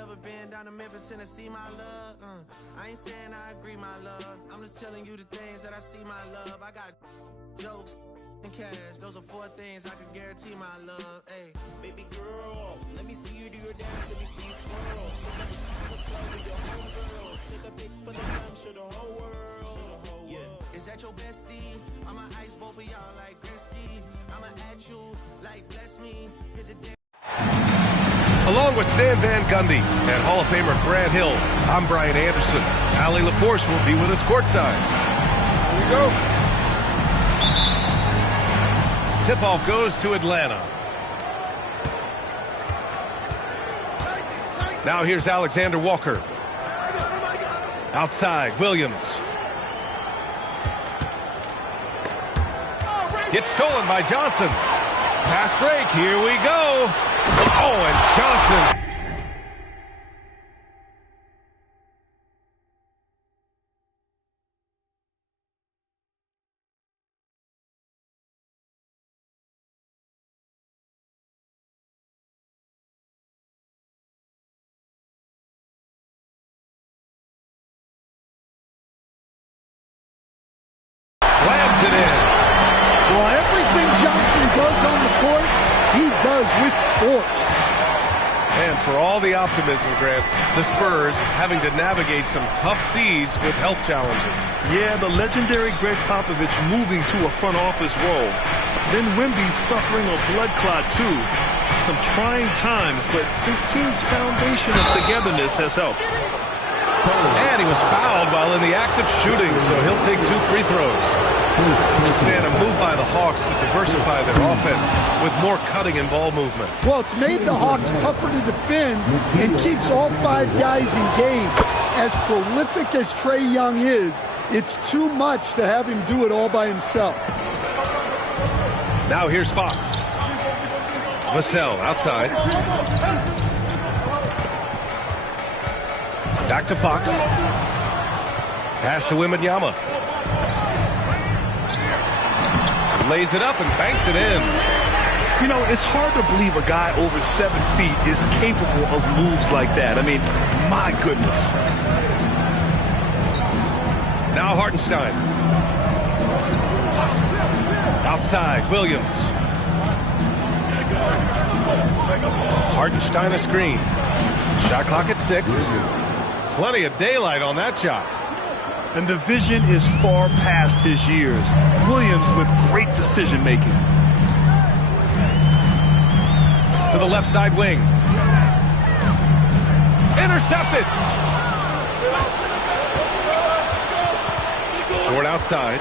ever been down to Memphis, Tennessee, my love? I ain't saying I agree, my love. I'm just telling you the things that I see, my love. I got jokes and cash. Those are 4 things I can guarantee, my love. Hey, baby girl, let me see you do your dance. Let me see you twirl. Take a pic for the gram, show the whole world. Yeah. Is that your bestie? I'ma ice both of y'all like Gretzky. I'ma at you like bless me. Hit the day. Along with Stan Van Gundy and Hall of Famer Grant Hill, I'm Brian Anderson. Allie LaForce will be with us courtside. Here we go. Tip-off goes to Atlanta. Now here's Alexander Walker. Outside, Williams. Gets stolen by Johnson. Fast break, here we go. Oh, and Johnson. Slams it in. Well, everything Johnson does on the court, he does with force. And for all the optimism, Grant, the Spurs having to navigate some tough seas with health challenges. Yeah, the legendary Greg Popovich moving to a front office role. Then Wemby suffering a blood clot too. Some trying times, but this team's foundation of togetherness has helped. And he was fouled while in the act of shooting, so he'll take 2 free throws. Stan, a move by the Hawks to diversify their offense with more cutting and ball movement. Well, it's made the Hawks tougher to defend and keeps all 5 guys engaged. As prolific as Trae Young is, it's too much to have him do it all by himself. Now here's Fox. Vassell outside. Back to Fox. Pass to Wembanyama. Lays it up and banks it in. You know, it's hard to believe a guy over 7 feet is capable of moves like that. I mean, my goodness. Now Hartenstein. Outside, Williams. Hartenstein a screen. Shot clock at 6. Plenty of daylight on that shot. And the vision is far past his years. Williams with great decision-making. To the left side wing. Intercepted. Toward outside.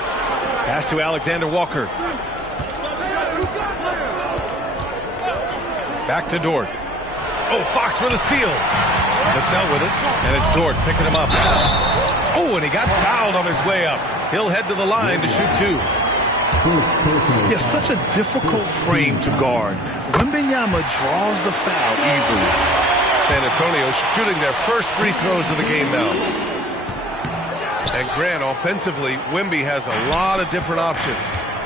Pass to Alexander Walker. Back to Dort. Oh, Fox for the steal. Vassell with it, and it's Dort picking him up. Oh, and he got fouled on his way up. He'll head to the line to shoot 2. Yeah, such a difficult frame to guard. Wembanyama draws the foul easily. San Antonio shooting their first free throws of the game now. And Grant, offensively, Wemby has a lot of different options.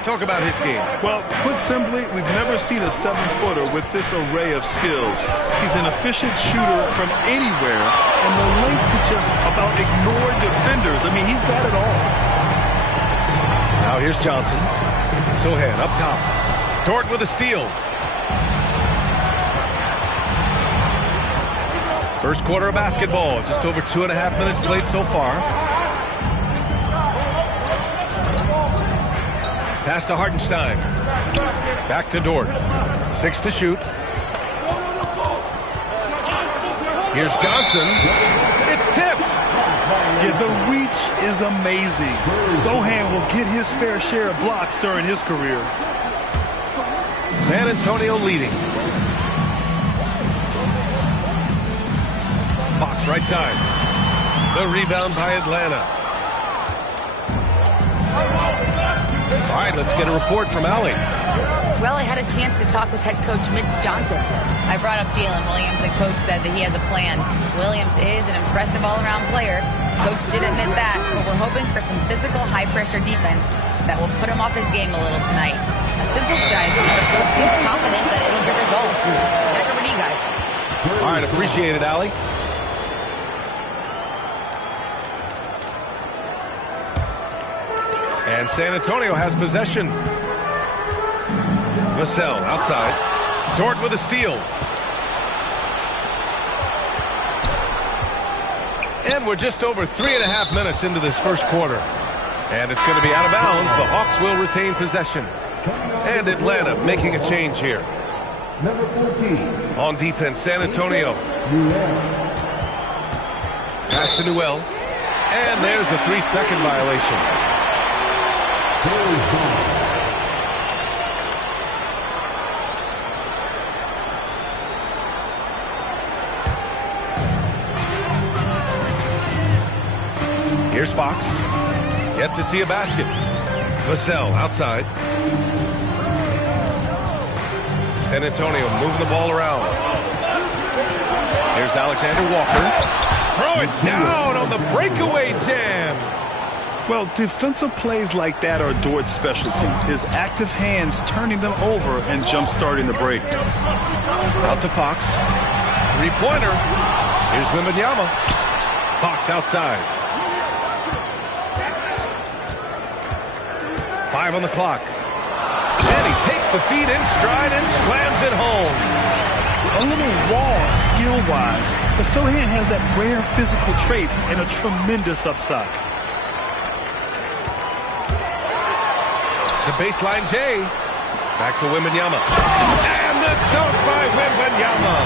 Talk about his game. Well, put simply, we've never seen a 7-footer with this array of skills. He's an efficient shooter from anywhere, and the length to just about ignore defenders. I mean, he's got it all. Now here's Johnson. Sohan up top. Dort with a steal. First quarter of basketball. Just over 2.5 minutes played so far. Pass to Hartenstein. Back to Dort. 6 to shoot. Here's Johnson. It's tipped. Yeah, the reach is amazing. Sohan will get his fair share of blocks during his career. San Antonio leading. Fox right side. The rebound by Atlanta. All right, let's get a report from Allie. Well, I had a chance to talk with head coach Mitch Johnson. I brought up Jalen Williams, and coach said that he has a plan. Williams is an impressive all-around player. Coach did admit that, but we're hoping for some physical, high-pressure defense that will put him off his game a little tonight. A simple strategy, but coach seems confident that it'll get results. Back over to you guys. All right, appreciate it, Allie. And San Antonio has possession. Vassell outside. Dort with a steal. And we're just over 3.5 minutes into this first quarter. And it's going to be out of bounds. The Hawks will retain possession. And Atlanta making a change here. Number 14. On defense, San Antonio. Pass to Newell. And there's a 3-second violation. Here's Fox. Yet to see a basket. Vassell outside. San Antonio moving the ball around. Here's Alexander Walker. Throw it down on the breakaway jam. Well, defensive plays like that are Dort's specialty. His active hands turning them over and jump-starting the break. Out to Fox. Three-pointer. Here's Wembanyama. Fox outside. 5 on the clock. And he takes the feed in stride and slams it home. A little raw skill-wise, but Sochan has that rare physical traits and a tremendous upside. The baseline J. Back to Wembanyama. And the dunk by Wembanyama.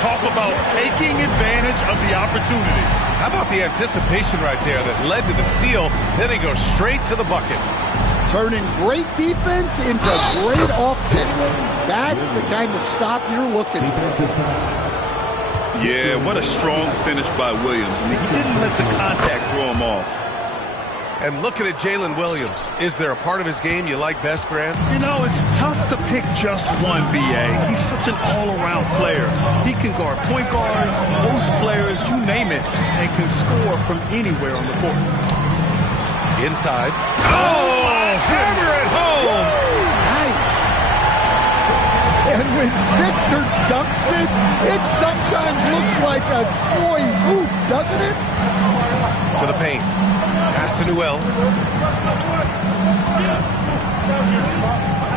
Talk about taking advantage of the opportunity. How about the anticipation right there that led to the steal? Then he goes straight to the bucket. Turning great defense into great offense. That's the kind of stop you're looking for. Yeah, what a strong finish by Williams. I mean, he didn't let the contact throw him off. And looking at Jalen Williams, is there a part of his game you like best, Grant? You know, it's tough to pick just one, B.A. He's such an all-around player. He can guard point guards, post players, you name it, and can score from anywhere on the court. Inside. Oh, hammer it home! Nice. And when Victor dunks it, it sometimes looks like a toy hoop, doesn't it? To the paint. Pass to Newell.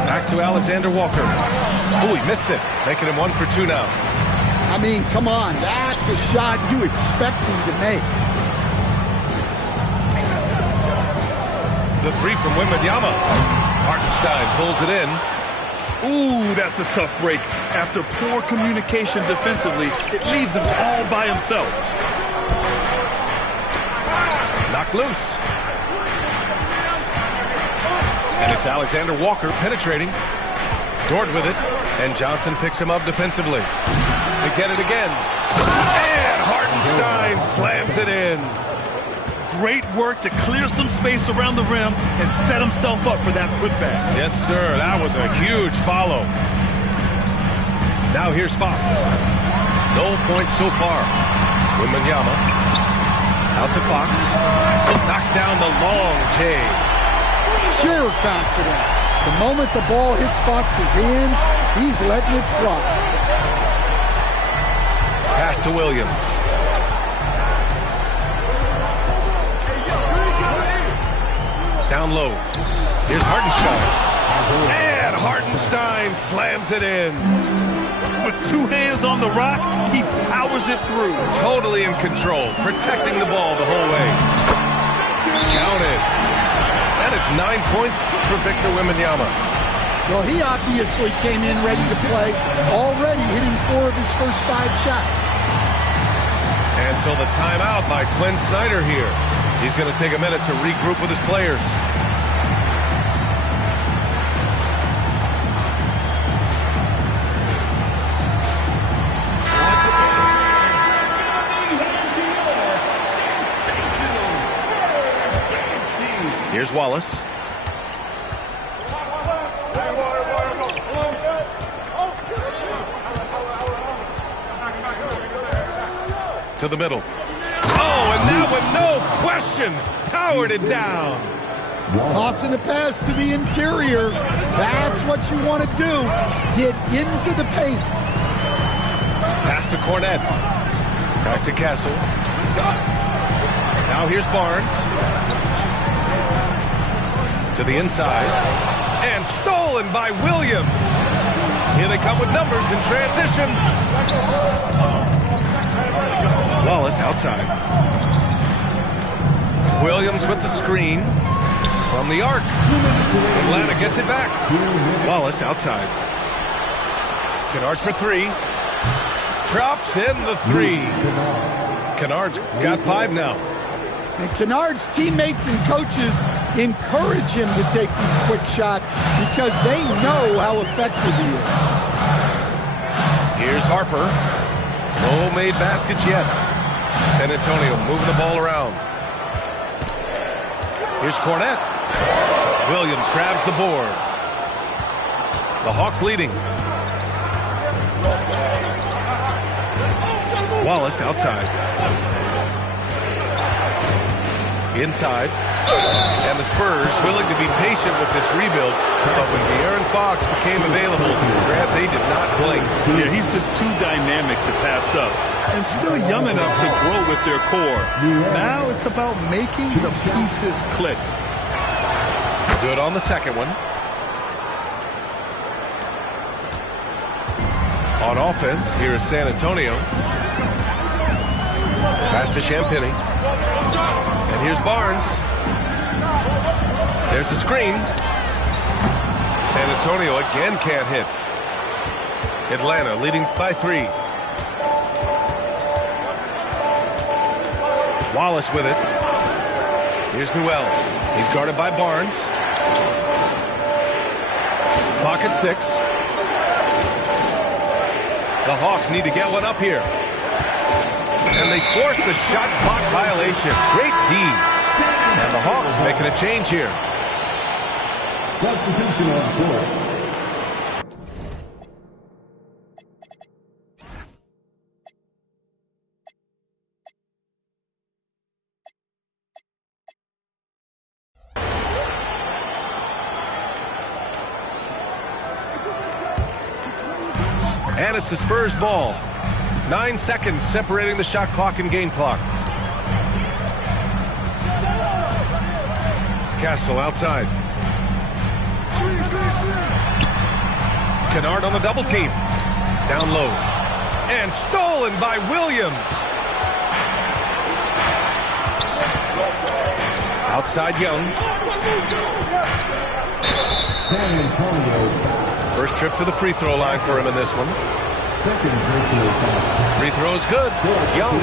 Back to Alexander Walker. Oh, he missed it. Making him 1 for 2 now. I mean, come on. That's a shot you expect him to make. The three from Wembanyama. Hartenstein pulls it in. Ooh, that's a tough break. After poor communication defensively, it leaves him all by himself. Knocked loose. And it's Alexander Walker penetrating. Dort with it. And Johnson picks him up defensively. They get it again. And Hartenstein slams it in. Great work to clear some space around the rim and set himself up for that putback. Yes, sir. That was a huge follow. Now here's Fox. No points so far. Wembanyama. Out to Fox. Knocks down the long J. Pure confidence. The moment the ball hits Fox's hands, he's letting it fly. Pass to Williams. Down low. Here's Hartenstein. And Hartenstein slams it in. With 2 hands on the rock, he powers it through. Totally in control, protecting the ball the whole way. Counted. And it's 9 points for Victor Wembanyama. Well, he obviously came in ready to play, already hitting 4 of his first 5 shots. Until the timeout by Quinn Snyder here. He's going to take a minute to regroup with his players. Here's Wallace. To the middle. Oh, and that one, no question, powered it down. Tossing the pass to the interior. That's what you want to do. Get into the paint. Pass to Cornette. Back to Castle. Now here's Barnes. To the inside. And stolen by Williams. Here they come with numbers in transition. Wallace outside. Williams with the screen. From the arc. Atlanta gets it back. Wallace outside. Kennard for three. Drops in the three. Kennard's got 5 now. And Kennard's teammates and coaches encourage him to take these quick shots because they know how effective he is. Here's Harper. No made baskets yet. San Antonio moving the ball around. Here's Cornette. Williams grabs the board. The Hawks leading. Wallace outside. Inside. And the Spurs willing to be patient with this rebuild. But when De'Aaron Fox became available, Grant, they did not blink. Yeah, he's just too dynamic to pass up. And still young enough to grow with their core. Now it's about making the pieces click. Good on the second one. On offense, here is San Antonio. Pass to Champagny. And here's Barnes. There's the screen. San Antonio again can't hit. Atlanta leading by 3. Wallace with it. Here's Newell. He's guarded by Barnes. Clock at 6. The Hawks need to get one up here. And they force the shot clock violation. Great D. And the Hawks making a change here. Substitution on court. And it's the Spurs ball. 9 seconds separating the shot clock and game clock. Castle outside. Kennard on the double team. Down low. And stolen by Williams. Outside Young. San Antonio. First trip to the free throw line for him in this one. Second personal foul. Free throw's good. Young.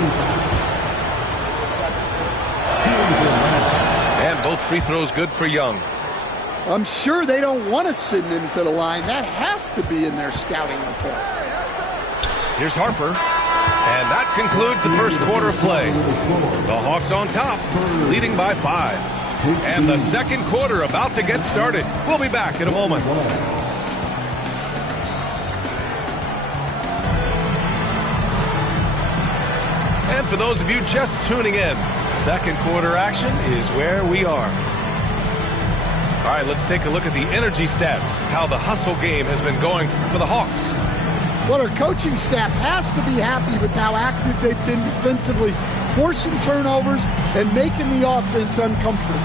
And both free throws good for Young. I'm sure they don't want to send him to the line. That has to be in their scouting report. Here's Harper. And that concludes the first quarter of play. The Hawks on top, leading by 5. And the second quarter about to get started. We'll be back in a moment. And for those of you just tuning in, second quarter action is where we are. All right, let's take a look at the energy stats, how the hustle game has been going for the Hawks. Well, our coaching staff has to be happy with how active they've been defensively, forcing turnovers and making the offense uncomfortable.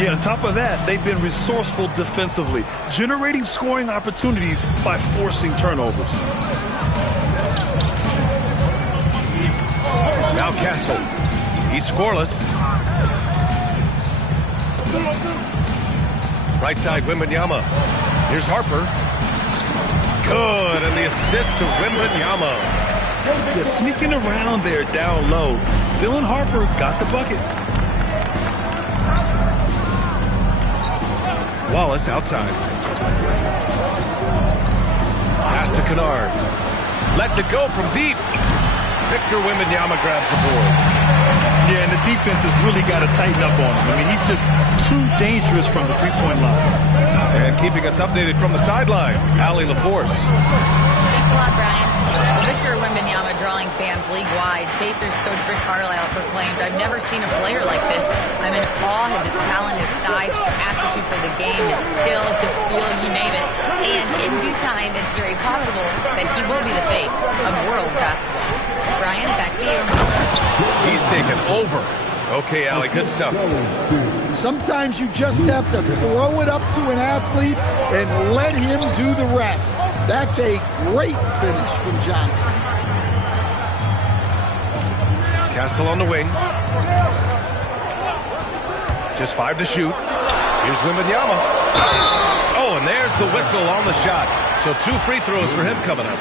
Yeah, on top of that, they've been resourceful defensively, generating scoring opportunities by forcing turnovers. Now Castle. He's scoreless. Right side, Wembanyama. Here's Harper. Good, and the assist to Wembanyama. Yeah, sneaking around there down low. Dylan Harper got the bucket. Wallace outside. Pass to Kennard. Lets it go from deep. Victor Wembanyama grabs the board. Yeah, and the defense has really got to tighten up on him. I mean, he's just too dangerous from the three-point line. And keeping us updated from the sideline, Allie LaForce. Thanks a lot, Brian. Victor Wembanyama drawing fans league-wide. Pacers coach Rick Carlisle proclaimed, "I've never seen a player like this. I'm in awe of his talent, his size, his aptitude for the game, his skill, his feel, you name it. And in due time, it's very possible that he will be the face of world basketball." Brian, back to you. He's taken over. Okay, Allie, good stuff. Sometimes you just have to throw it up to an athlete and let him do the rest. That's a great finish from Johnson. Castle on the wing. Just 5 to shoot. Here's Wembanyama. Oh, and there's the whistle on the shot. So 2 free throws for him coming up.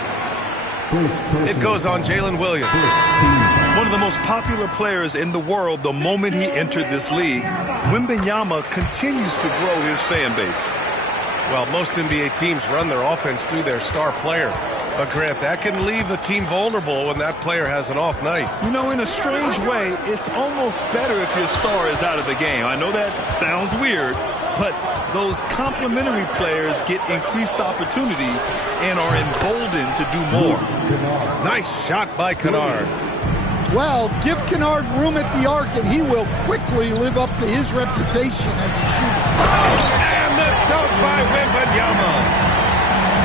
It goes on Jalen Williams. One of the most popular players in the world the moment he entered this league, Wembanyama continues to grow his fan base. Well, most NBA teams run their offense through their star player. But, Grant, that can leave the team vulnerable when that player has an off night. You know, in a strange way, it's almost better if your star is out of the game. I know that sounds weird, but those complementary players get increased opportunities and are emboldened to do more. Nice shot by Kennard. Well, give Kennard room at the arc, and he will quickly live up to his reputation as a shooter. And the dunk by Wembanyama.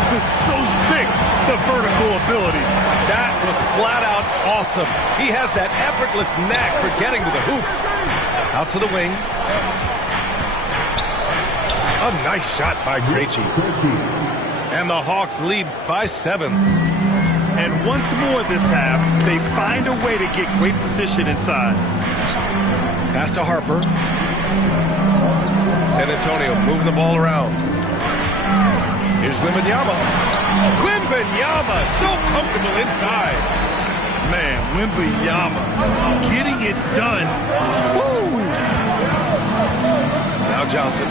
It's so sick, the vertical ability. That was flat out awesome. He has that effortless knack for getting to the hoop. Out to the wing. A nice shot by Krejci. And the Hawks lead by 7. And once more this half, they find a way to get great position inside. Pass to Harper. San Antonio moving the ball around. Here's Wembanyama. Wembanyama, so comfortable inside. Man, Wembanyama getting it done. Woo! Now Johnson.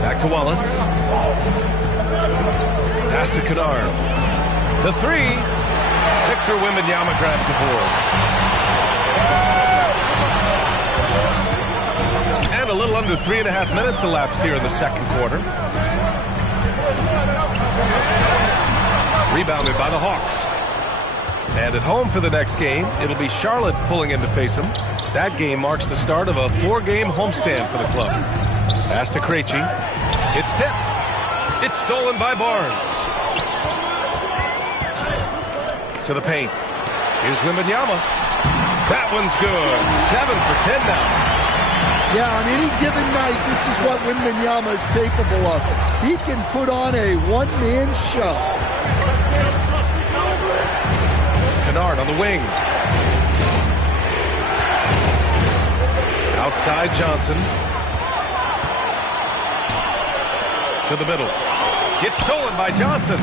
Back to Wallace. Pass to Kennard. The 3. Victor Wembanyama grabs the board. And a little under 3.5 minutes elapsed here in the second quarter. Rebounded by the Hawks. And at home for the next game, it'll be Charlotte pulling in to face them. That game marks the start of a 4-game homestand for the club. Pass to Krejci. It's tipped. It's stolen by Barnes. To the paint. Here's Wembanyama. That one's good. 7 for 10 now. Yeah, on any given night, this is what Wembanyama is capable of. He can put on a one-man show. Kennard on the wing. Outside Johnson. To the middle. It's stolen by Johnson.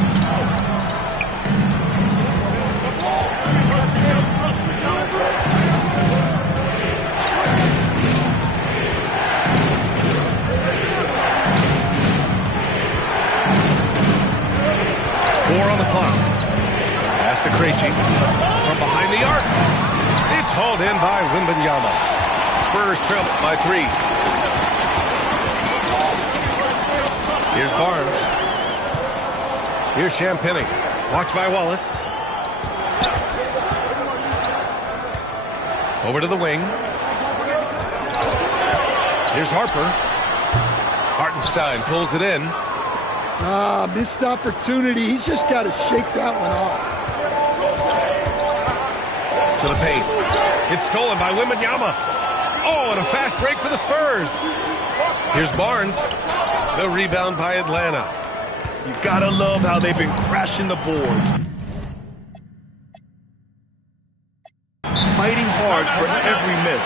On the clock. Pass to Krejci. From behind the arc. It's hauled in by Wembanyama. Spurs trail by 3. Here's Barnes. Here's Champagny. Watched by Wallace. Over to the wing. Here's Harper. Hartenstein pulls it in. Missed opportunity. He's just got to shake that one off. To the paint. It's stolen by Wembanyama. Oh, and a fast break for the Spurs. Here's Barnes. The rebound by Atlanta. You gotta love how they've been crashing the boards. Fighting hard for every miss.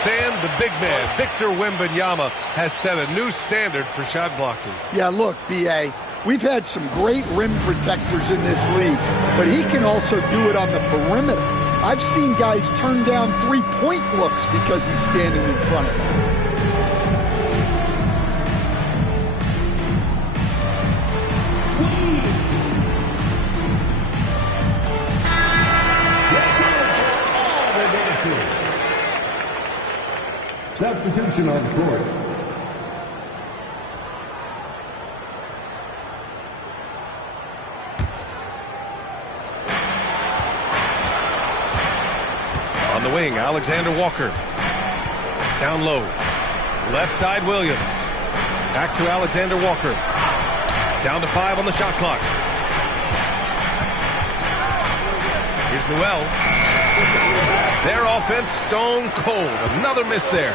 Stan, the big man, Victor Wembanyama, has set a new standard for shot blocking. Yeah, look, B.A., we've had some great rim protectors in this league, but he can also do it on the perimeter. I've seen guys turn down three-point looks because he's standing in front of them. Substitution on the court. On the wing, Alexander Walker. Down low. Left side, Williams. Back to Alexander Walker. Down to 5 on the shot clock. Here's Newell. Their offense stone cold. Another miss there.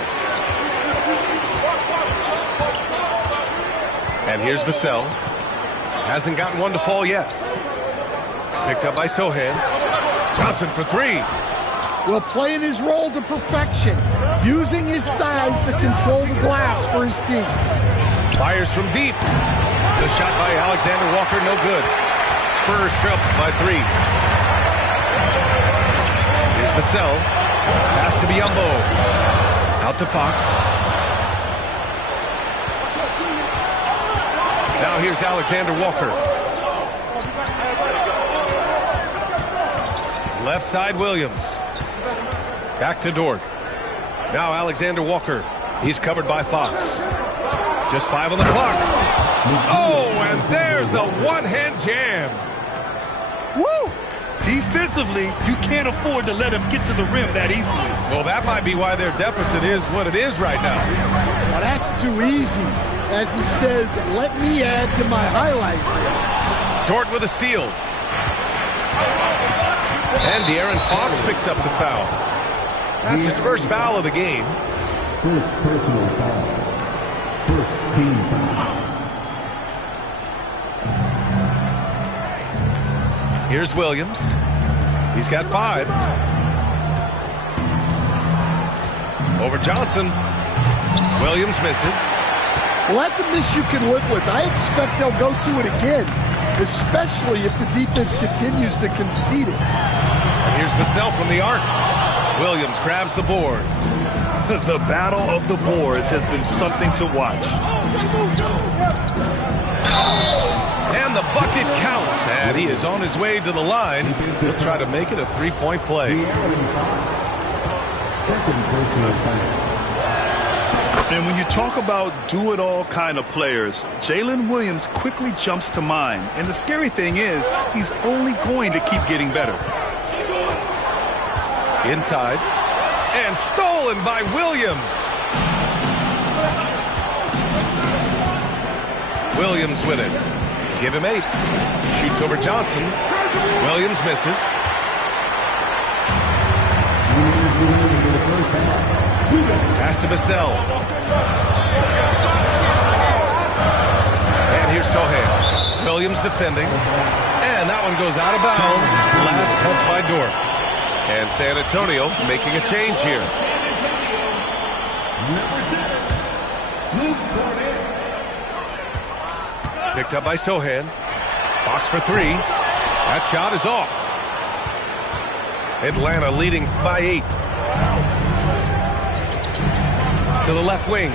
And here's Vassell. Hasn't gotten one to fall yet. Picked up by Sohan. Johnson for 3. Well, playing his role to perfection, using his size to control the glass for his team. Fires from deep. The shot by Alexander Walker, no good. Spurs trail by 3. Here's Vassell. Pass to Biyombo. Out to Fox. Now here's Alexander Walker. Left side, Williams. Back to Dort. Now Alexander Walker. He's covered by Fox. Just 5 on the clock. Oh, and there's a one-hand jam. Woo! Defensively, you can't afford to let him get to the rim that easily. Well, that might be why their deficit is what it is right now. Well, that's too easy. As he says, let me add to my highlight reel. Dort with a steal. And De'Aaron Fox picks up the foul. That's his first foul of the game. First personal foul. First team foul. Here's Williams. He's got 5. Over Johnson. Williams misses. Well, that's a miss you can live with. I expect they'll go to it again, especially if the defense continues to concede it. And here's Vassell from the arc. Williams grabs the board. The battle of the boards has been something to watch. And the bucket counts. And he is on his way to the line. He'll try to make it a 3-point play. Second personal foul. And when you talk about do-it-all kind of players, Jalen Williams quickly jumps to mind. And the scary thing is, he's only going to keep getting better. Inside. And stolen by Williams. Williams with it. Give him 8. Shoots over Johnson. Williams misses. Pass to Vassell. And here's Sohan. Williams defending. And that one goes out of bounds. Last touch by Dort. And San Antonio making a change here. Picked up by Sohan. Fox for 3. That shot is off. Atlanta leading by 8. To the left wing.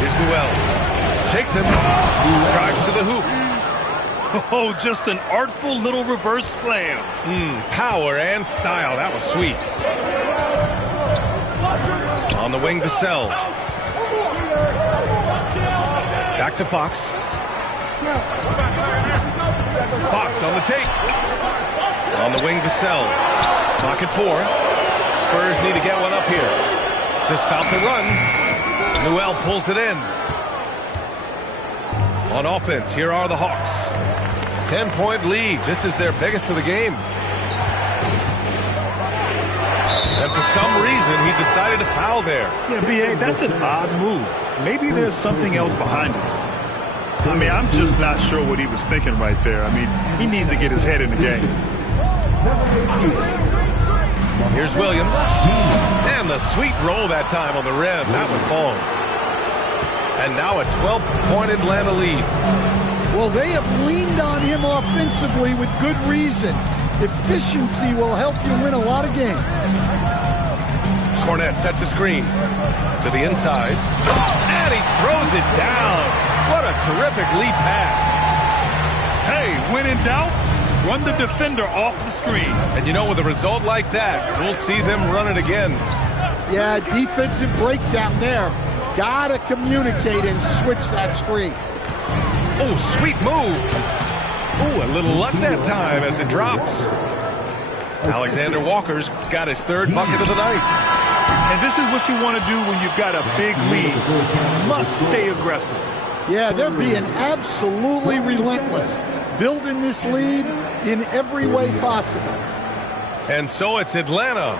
Here's Newell. Shakes him. Drives to the hoop. Oh, just an artful little reverse slam. Power and style. That was sweet. On the wing, Vassell. Back to Fox. Fox on the take. On the wing, Vassell. Clock at 4. Spurs need to get one up here to stop the run. Newell pulls it in. On offense, here are the Hawks. 10-point lead. This is their biggest of the game. And for some reason, he decided to foul there. Yeah, B.A., that's an odd move. Maybe there's something else behind it. I mean, I'm just not sure what he was thinking right there. I mean, he needs to get his head in the game. Here's Williams. And the sweet roll that time on the rim. That one falls. And now a 12-point Atlanta lead. Well, they have leaned on him offensively with good reason. Efficiency will help you win a lot of games. Cornette sets a screen to the inside. And he throws it down. What a terrific lead pass. Hey, when in doubt, run the defender off the screen. And you know, with a result like that, we'll see them run it again. Yeah, defensive breakdown there. Gotta communicate and switch that screen. Oh, sweet move. Oh, a little luck that time as it drops. Alexander Walker's got his 3rd bucket of the night. And this is what you want to do when you've got a big lead. You must stay aggressive. Yeah, they're being absolutely relentless, building this lead in every way possible. And so it's Atlanta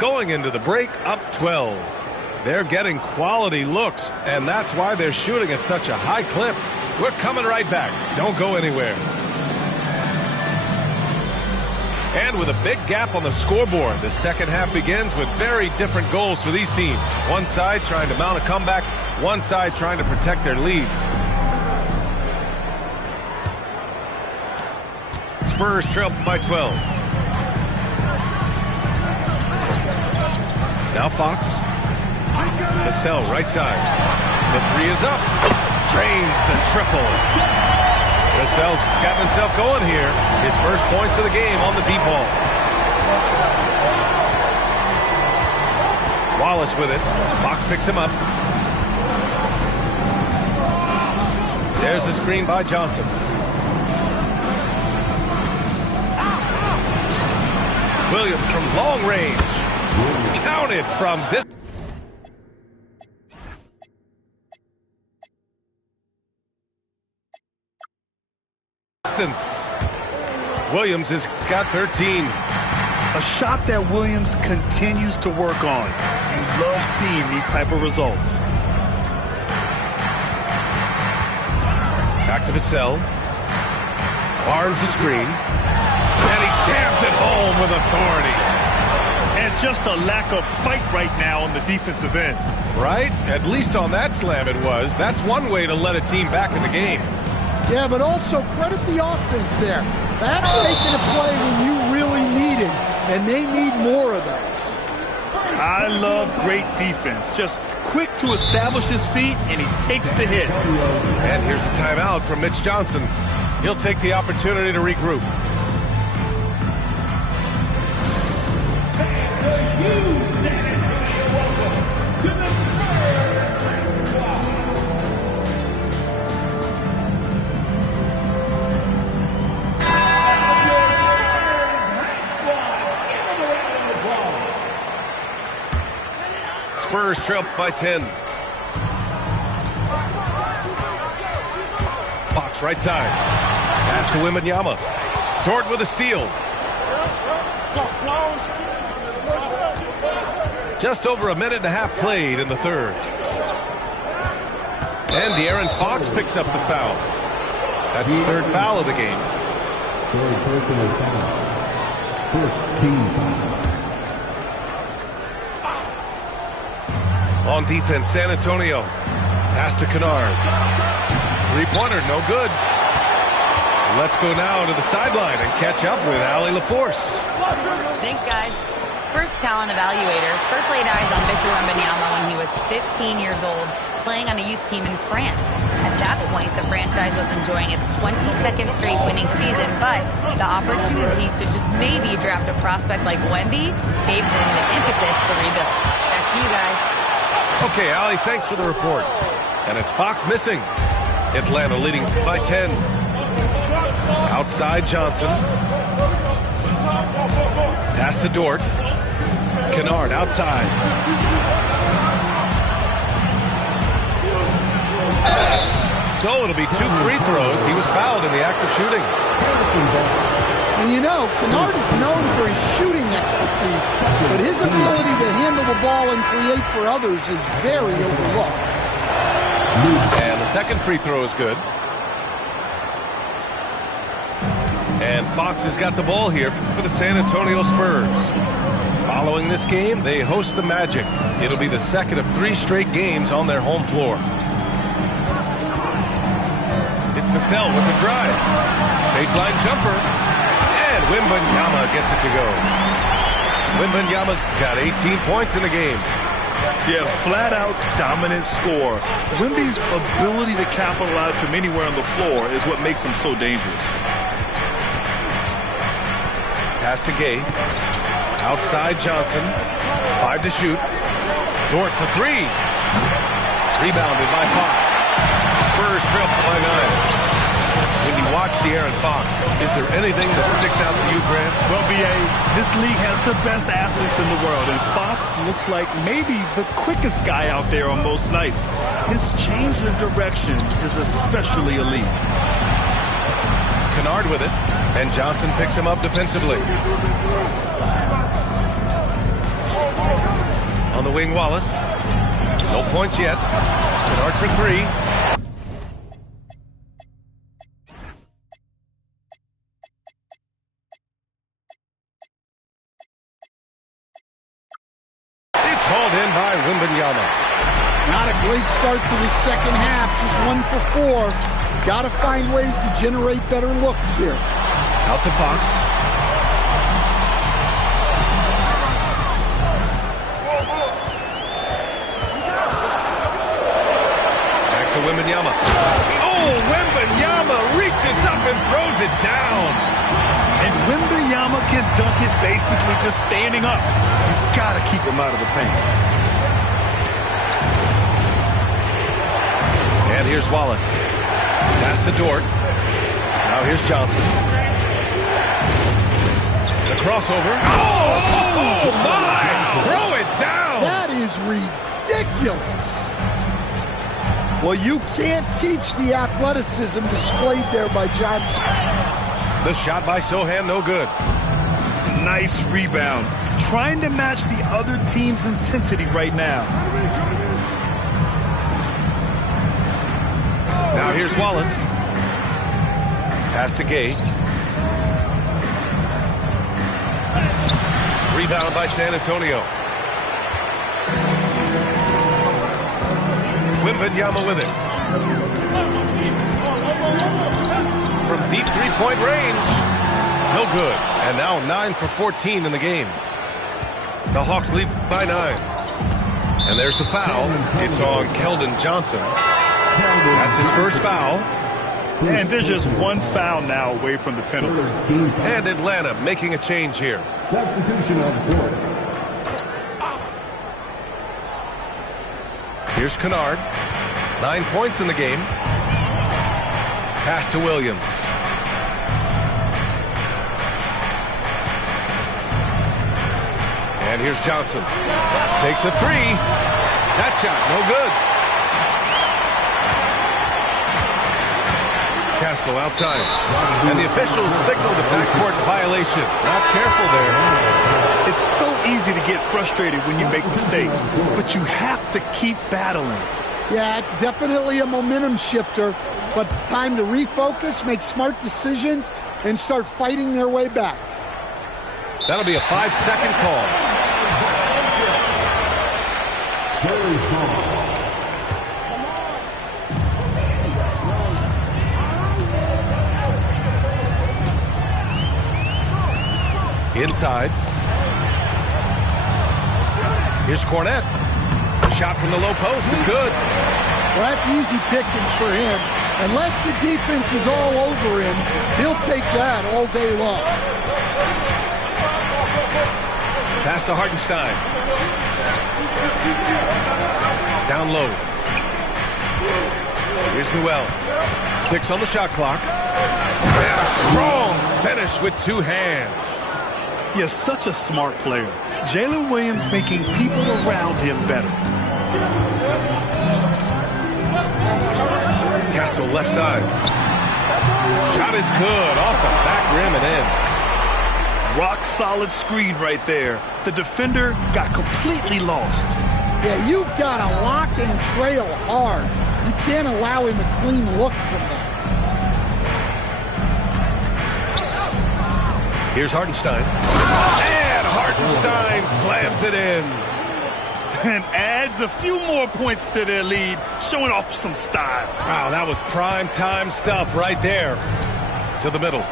going into the break up 12. They're getting quality looks, and that's why they're shooting at such a high clip. We're coming right back. Don't go anywhere. And with a big gap on the scoreboard, the second half begins with very different goals for these teams. One side trying to mount a comeback, one side trying to protect their lead. Spurs trail by 12. Now Fox. Vassell, right side. The three is up. Drains the triple. Vassell's got himself going here. His first points of the game on the deep ball. Wallace with it. Fox picks him up. There's the screen by Johnson. Williams from long range. Counted from this. Williams has got 13. A shot that Williams continues to work on. You love seeing these type of results. Back to Vassell. Barnes the screen. And he jams it home with authority. And just a lack of fight right now on the defensive end. Right? At least on that slam it was. That's one way to let a team back in the game. Yeah, but also credit the offense there. That's making a play when you really need it, and they need more of those. I love great defense. Just quick to establish his feet, and he takes the hit. And here's a timeout from Mitch Johnson. He'll take the opportunity to regroup. Spurs trail by 10. Fox right side. Pass to Wembanyama. Dort with a steal. Just over a minute and a half played in the third. And De'Aaron Fox picks up the foul. That's his third foul of the game. Third personal foul. First team foul. On defense, San Antonio. Pass to Kennard. Three-pointer, no good. Let's go now to the sideline and catch up with Allie LaForce. Thanks, guys. Spurs talent evaluators first laid eyes on Victor Wembanyama when he was 15 years old, playing on a youth team in France. At that point, the franchise was enjoying its 22nd straight winning season, but the opportunity to just maybe draft a prospect like Wemby gave them the impetus to rebuild. Back to you guys. Okay, Allie, thanks for the report. And it's Fox missing. Atlanta leading by 10. Outside Johnson. Pass to Dort. Kennard outside. So it'll be 2 free throws. He was fouled in the act of shooting. And you know, Kennard is known for his shooting expertise, but his ability to handle the ball and create for others is very overlooked. And the second free throw is good. And Fox has got the ball here for the San Antonio Spurs. Following this game, they host the Magic. It'll be the second of 3 straight games on their home floor. It's Vassell with the drive. Baseline jumper. And Wembanyama gets it to go. Wembanyama's got 18 points in the game. Yeah, flat-out dominant score. Wemby's ability to capitalize from anywhere on the floor is what makes him so dangerous. Pass to Gay. Outside Johnson. 5 to shoot. Dort for 3. Rebounded by Fox. Spurs trail by 9. When you watch De'Aaron Fox, is there anything that sticks out to you, Grant? Well, B.A., this league has the best athletes in the world, and Fox looks like maybe the quickest guy out there on most nights. His change of direction is especially elite. Kennard with it, and Johnson picks him up defensively. On the wing, Wallace. No points yet. Kennard for three. It's hauled in by Wembanyama. Not a great start to the second half. Just 1 for 4. Got to find ways to generate better looks here. Out to Fox. Back to Wembanyama. Oh, Wembanyama reaches up and throws it down. And Wembanyama can dunk it basically just standing up. You got to keep him out of the paint. And here's Wallace. Pass to Dort. Now here's Johnson. The crossover. Oh my! Throw it down! That is ridiculous. Well, you can't teach the athleticism displayed there by Johnson. The shot by Sohan, no good. Nice rebound. Trying to match the other team's intensity right now. Now here's Wallace. Pass to Gay. Rebound by San Antonio. Wembanyama with it. From deep three-point range. No good. And now 9 for 14 in the game. The Hawks lead by 9. And there's the foul. It's on Keldon Johnson. That's his first foul. And there's just one foul now away from the penalty. And Atlanta making a change here. Substitution on court. Here's Kennard. 9 points in the game. Pass to Williams. And here's Johnson. Takes a three. That shot, no good. Castle outside. And the officials signaled a backcourt violation. Not careful there. It's so easy to get frustrated when you make mistakes, but you have to keep battling. Yeah, it's definitely a momentum shifter, but it's time to refocus, make smart decisions, and start fighting their way back. That'll be a 5-second call. Spurs ball. Inside. Here's Cornette. A shot from the low post is good. Well, that's easy pickings for him. Unless the defense is all over him, he'll take that all day long. Pass to Hartenstein. Down low. Here's Newell. 6 on the shot clock. And a strong finish with 2 hands. You're such a smart player. Jalen Williams making people around him better. Castle left side. Shot is good. Off the back rim and in. Rock solid screen right there. The defender got completely lost. Yeah, you've got to lock and trail hard. You can't allow him a clean look from that. Here's Hartenstein. And Hartenstein slams it in. And adds a few more points to their lead, showing off some style. Wow, that was prime time stuff right there. To the middle.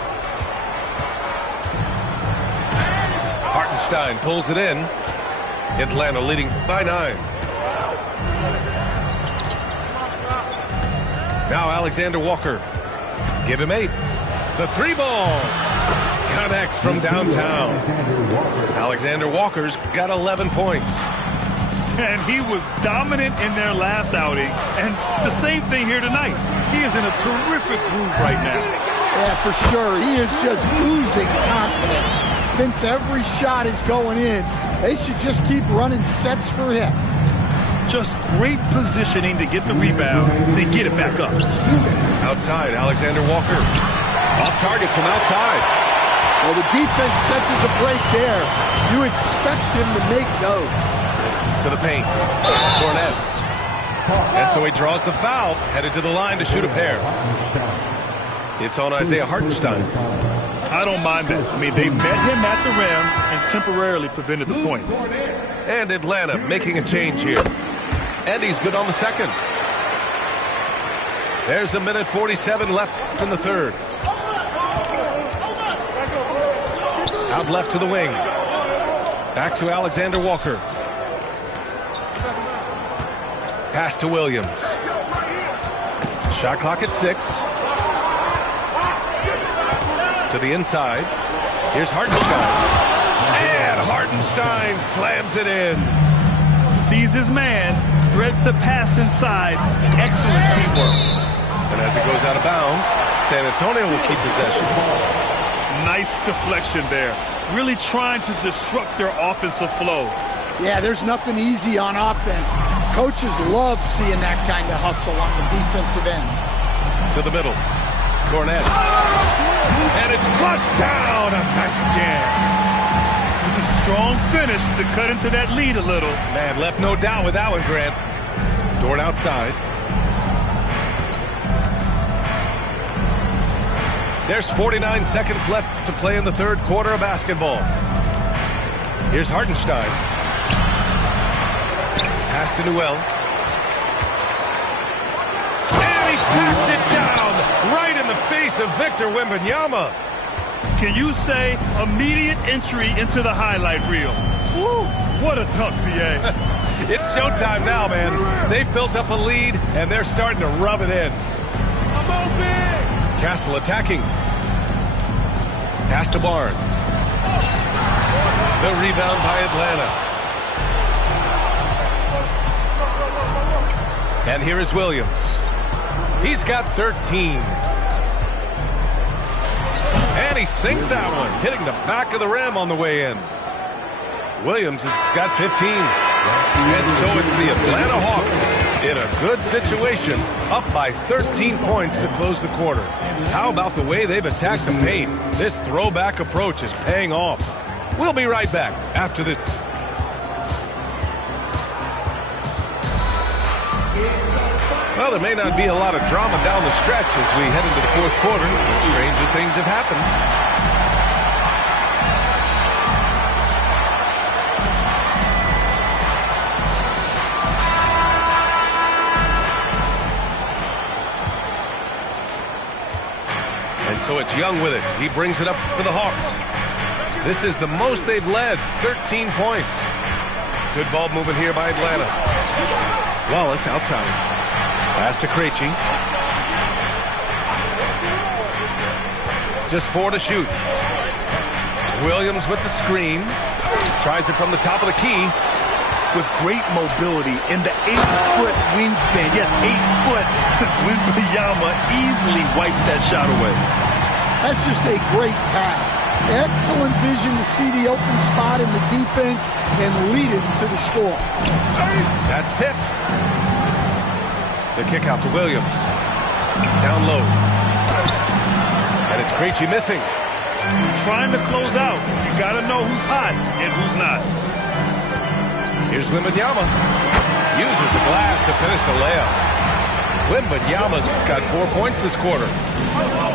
Hartenstein pulls it in. Atlanta leading by 9. Now Alexander Walker. Give him 8. The 3 ball. Connects from downtown. Alexander Walker's got 11 points. And he was dominant in their last outing. And the same thing here tonight. He is in a terrific groove right now. Yeah, for sure. He is just oozing confidence. Thinks every shot is going in. They should just keep running sets for him. Just great positioning to get the rebound, then get it back up. Outside, Alexander Walker. Off target from outside. Well, the defense catches a break there. You expect him to make those. To the paint. Cornette. And so he draws the foul, headed to the line to shoot a pair. It's on Isaiah Hartenstein. I don't mind that. I mean, they met him at the rim and temporarily prevented the points. And Atlanta making a change here. And he's good on the second. There's a minute 47 left in the third. Out left to the wing. Back to Alexander Walker. Pass to Williams. Shot clock at 6. To the inside. Here's Hartenstein. And Hartenstein slams it in. Sees his man, threads the pass inside. Excellent teamwork. And as it goes out of bounds, San Antonio will keep possession. Nice deflection there. Really trying to disrupt their offensive flow. Yeah, there's nothing easy on offense. Coaches love seeing that kind of hustle on the defensive end. To the middle. Cornette. And it's flushed down. A nice jam. Strong finish to cut into that lead a little. Man, left no doubt with that one, Grant. Dort outside. There's 49 seconds left to play in the third quarter of basketball. Here's Hartenstein. Pass to Newell. And he backs it down right in the face of Victor Wembanyama. Can you say immediate entry into the highlight reel? Woo, what a dunk, PA. It's showtime now, man. They've built up a lead, and they're starting to rub it in. I'm open! Castle attacking. Pass to Barnes. The rebound by Atlanta. And here is Williams. He's got 13. And he sinks that one, hitting the back of the rim on the way in. Williams has got 15. And so it's the Atlanta Hawks in a good situation, up by 13 points to close the quarter. How about the way they've attacked the paint? This throwback approach is paying off. We'll be right back after this. Well, there may not be a lot of drama down the stretch as we head into the fourth quarter. Stranger things have happened. And so it's Young with it. He brings it up for the Hawks. This is the most they've led, 13 points. Good ball movement here by Atlanta. Wallace outside. Pass to Krejci. Just 4 to shoot. Williams with the screen. Tries it from the top of the key. With great mobility in the 8-foot wingspan. Yes, 8 foot. Wembanyama easily wipes that shot away. That's just a great pass. Excellent vision to see the open spot in the defense and lead it to the score. That's tipped. The kick out to Williams. Down low. And it's Krejci missing. Trying to close out. You got to know who's hot and who's not. Here's Wembanyama. Uses the glass to finish the layup. Wembanyama's got 4 points this quarter.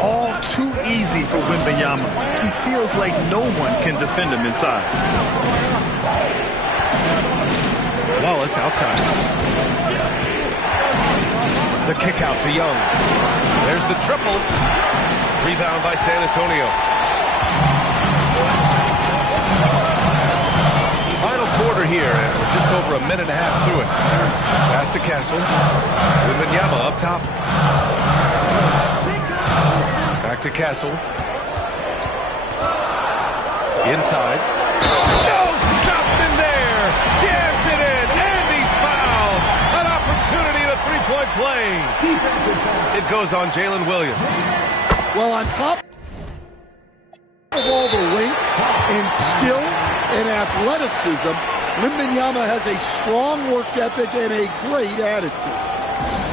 All too easy for Wembanyama. He feels like no one can defend him inside. Wallace outside. The kick out to Young. There's the triple. Rebound by San Antonio. Final quarter here, and we're just over a minute and a half through it. Pass to Castle. Wembanyama up top. Back to Castle. Inside. No, stopped in there. Jams it in, and he play. It goes on Jalen Williams. Well, on top of all the length and skill and athleticism, Wembanyama has a strong work ethic and a great attitude.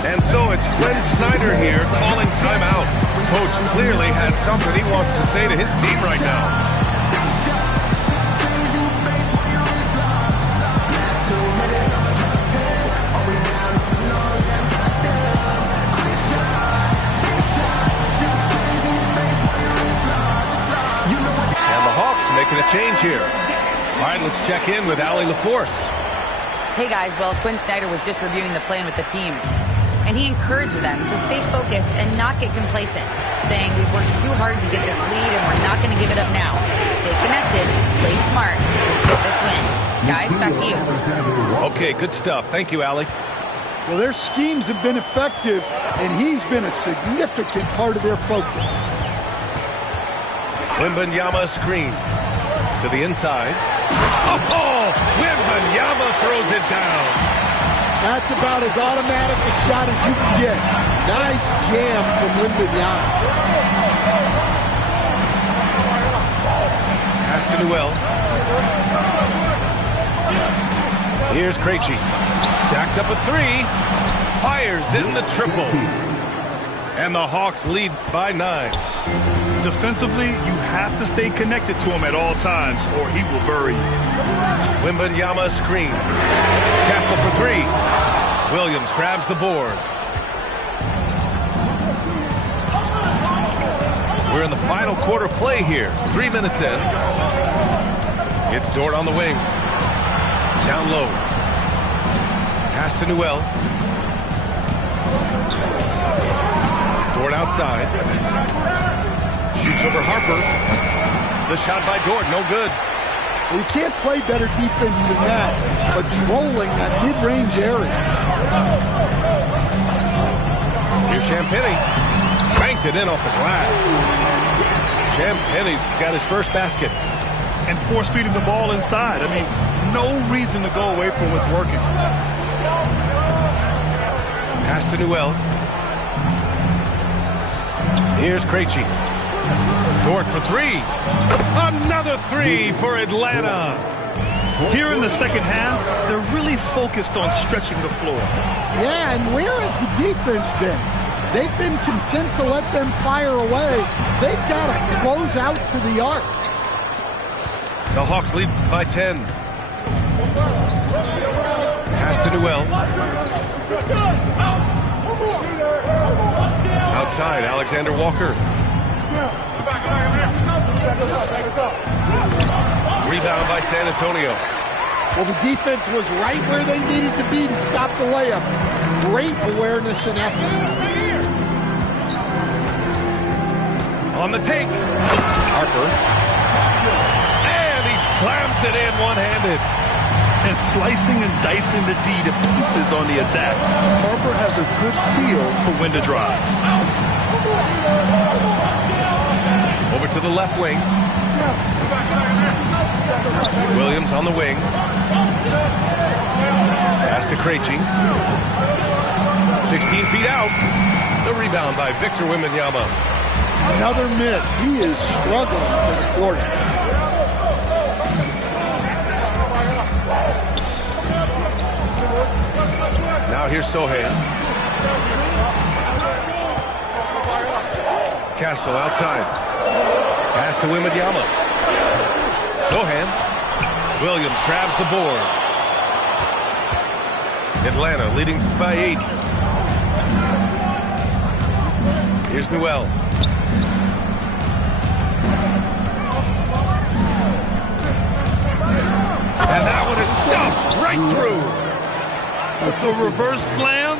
And so it's Quinn Snyder here calling timeout. Coach clearly has something he wants to say to his team right now. Making a change here. All right, let's check in with Allie LaForce. Hey guys, well, Quinn Snyder was just reviewing the plan with the team, and he encouraged them to stay focused and not get complacent, saying we've worked too hard to get this lead and we're not going to give it up now. Stay connected, play smart, let's get this win. Guys, back to you. Okay, good stuff. Thank you, Allie. Well, their schemes have been effective, and he's been a significant part of their focus. Wembanyama screen to the inside. Oh, Wembanyama throws it down. That's about as automatic a shot as you can get. Nice jam from Wembanyama. Pass to Newell. Here's Krejci. Jacks up a three. Fires in the triple. And the Hawks lead by 9. Defensively, you have to stay connected to him at all times, or he will bury you. Wembanyama screen. Castle for 3. Williams grabs the board. We're in the final quarter play here. 3 minutes in. It's Dort on the wing. Down low. Pass to Newell. Dort outside. Shoots over Harper. The shot by Dort, no good. Well, you can't play better defense than that, patrolling that mid-range area. Here's Champagnie. Banked it in off the glass. Champagnie's got his first basket. And force-feeding the ball inside. I mean, no reason to go away from what's working. Pass to Newell. Here's Krejci. Dort for 3. Another 3 for Atlanta. Here in the second half, they're really focused on stretching the floor. Yeah, and where has the defense been? They've been content to let them fire away. They've got to close out to the arc. The Hawks lead by 10. Pass to Newell. Outside, Alexander Walker. Rebound by San Antonio. Well, the defense was right where they needed to be to stop the layup. Great awareness and effort. On the take. Harper. And he slams it in one-handed. And slicing and dicing the D to pieces on the attack. Harper has a good feel for when to drive. Over to the left wing. Williams on the wing. Pass to Krejci. 16 feet out. The rebound by Victor Wembanyama. Another miss. He is struggling for the quarter. Now here's Sohan. Castle outside. Pass to Wembanyama. Sohan. Williams grabs the board. Atlanta leading by 8. Here's Newell. And that one is stuffed right through. The reverse slam,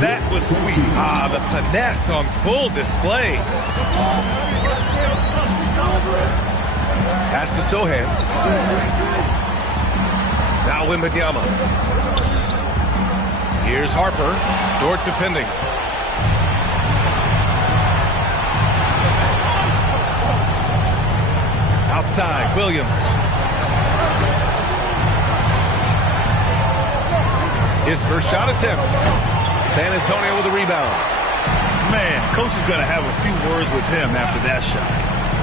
that was sweet. Ah, the finesse on full display. Pass to Sohan. Now Wembanyama. Here's Harper. Dort defending. Outside, Williams. His first shot attempt. San Antonio with a rebound. Man, coach is going to have a few words with him after that shot.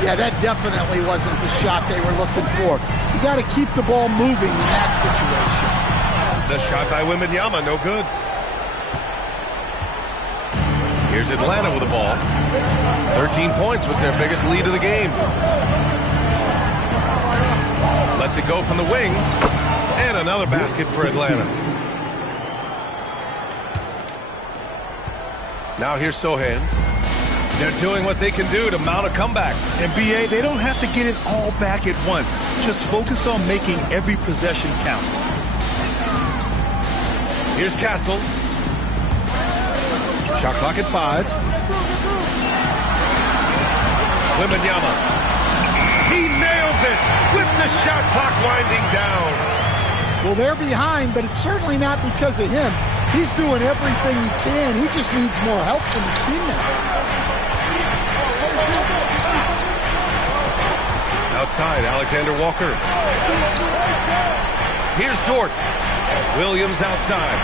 Yeah, that definitely wasn't the shot they were looking for. You got to keep the ball moving in that situation. The shot by Wembanyama, no good. Here's Atlanta with the ball. 13 points was their biggest lead of the game. Lets it go from the wing. And another basket for Atlanta. Now here's Sohan. They're doing what they can do to mount a comeback. And BA, they don't have to get it all back at once. Just focus on making every possession count. Here's Castle. Shot clock at 5. Wembanyama. He nails it with the shot clock winding down. Well, they're behind, but it's certainly not because of him. He's doing everything he can. He just needs more help from his teammates. Outside, Alexander Walker. Here's Dort. Williams outside.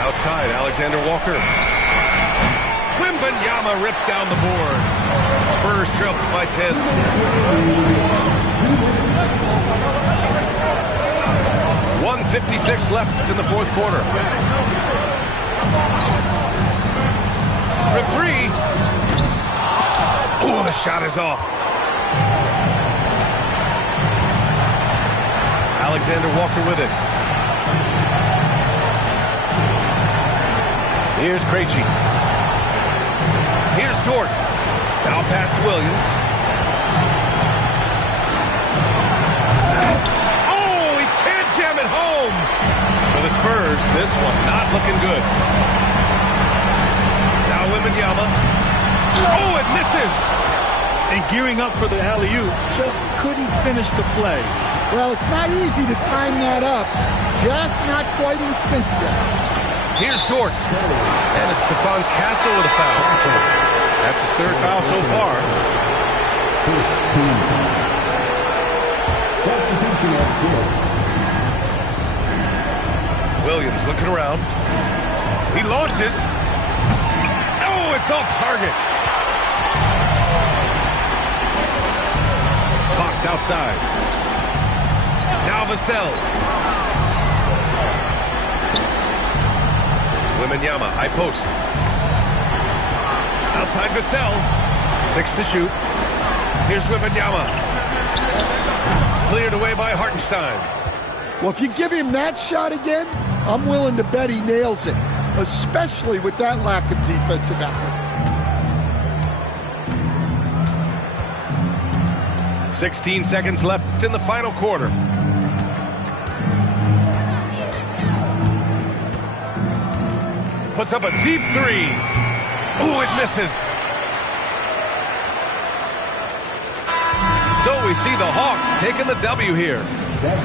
Outside, Alexander Walker. Wembanyama rips down the board. Spurs trail by 10. 1:56 left in the fourth quarter. For three. Oh, the shot is off. Alexander Walker with it. Here's Krejci. Here's Dort. Now pass to Williams. Oh, he can't jam it home. For the Spurs, this one not looking good. Now Wembanyama. Oh, it misses. And gearing up for the alley-oop, just couldn't finish the play. Well, it's not easy to time that up. Just not quite in sync yet. Here's Dort. And it's Stephon Castle with a foul. That's his third foul so far. Williams looking around. He launches. Oh, it's off target. Fox outside. Now Vassell. Wembanyama, high post. Outside Vassell. 6 to shoot. Here's Wembanyama. Cleared away by Hartenstein. Well, if you give him that shot again, I'm willing to bet he nails it, especially with that lack of defensive effort. 16 seconds left in the final quarter. Puts up a deep three. Ooh, it misses. So we see the Hawks taking the W here.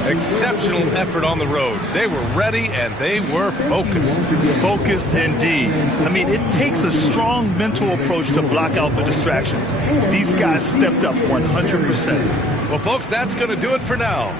Exceptional effort on the road. They were ready and they were focused. Focused indeed. I mean, it takes a strong mental approach to block out the distractions. These guys stepped up 100%. Well, folks, that's going to do it for now.